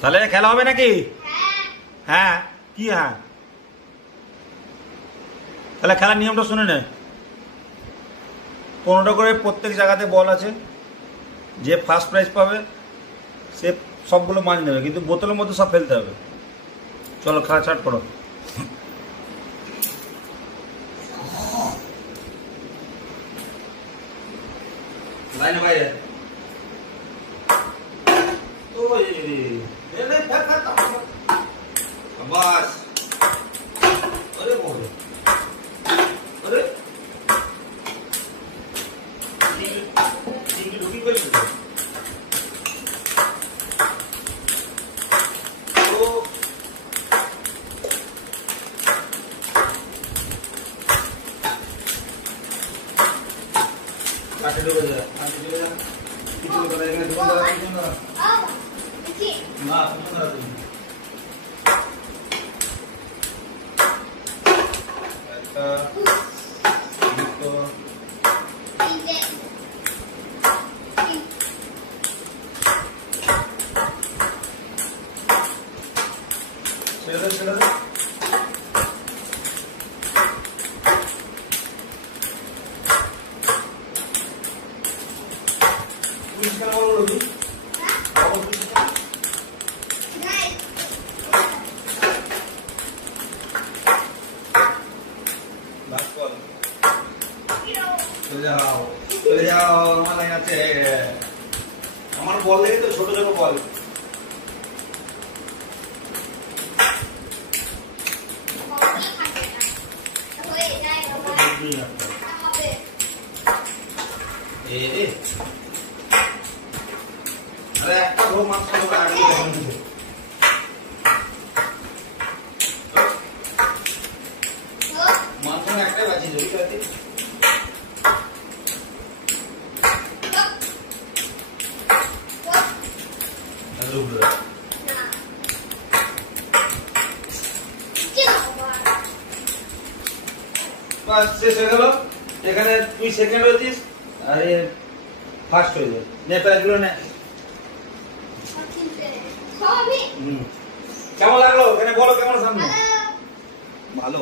তাহলে খেলা হবে নাকি? হ্যাঁ। কি হ্যাঁ? তাহলে খেলার নিয়মটা শুনে নে। 15টা করে প্রত্যেক জায়গাতে বল আছে। যে ফার্স্ট প্রাইজ পাবে সে সবগুলো মাছ নেবে, কিন্তু বোতলের মধ্যে সব ফেলতে হবে। চলো খেলা স্টার্ট করো। লাইনে বাইরে বাস। আরে বলে আরে ঢুকি করে কাছে ঢুকে যা, কাছে ঢুকে যা। কিছু করে এখানে ঢুকে যা, কিছু না। না, কিছু না তুমি। একটা দুটো ছেড়ে দে, ছেড়ে দে। আমার বল দেখে তো ছোট ছোট বল। আরে একটা ধো মাত্র মাত্র একটাই বাজি যদি শেষ হয়ে গেল। এখানে তুই সেকেন্ড হয়েছিস আর ফার্স্ট হয়ে যায়। নেপালগুলো নে। কেমন লাগলো? এখানে বলো কেমন সামনে? ভালো।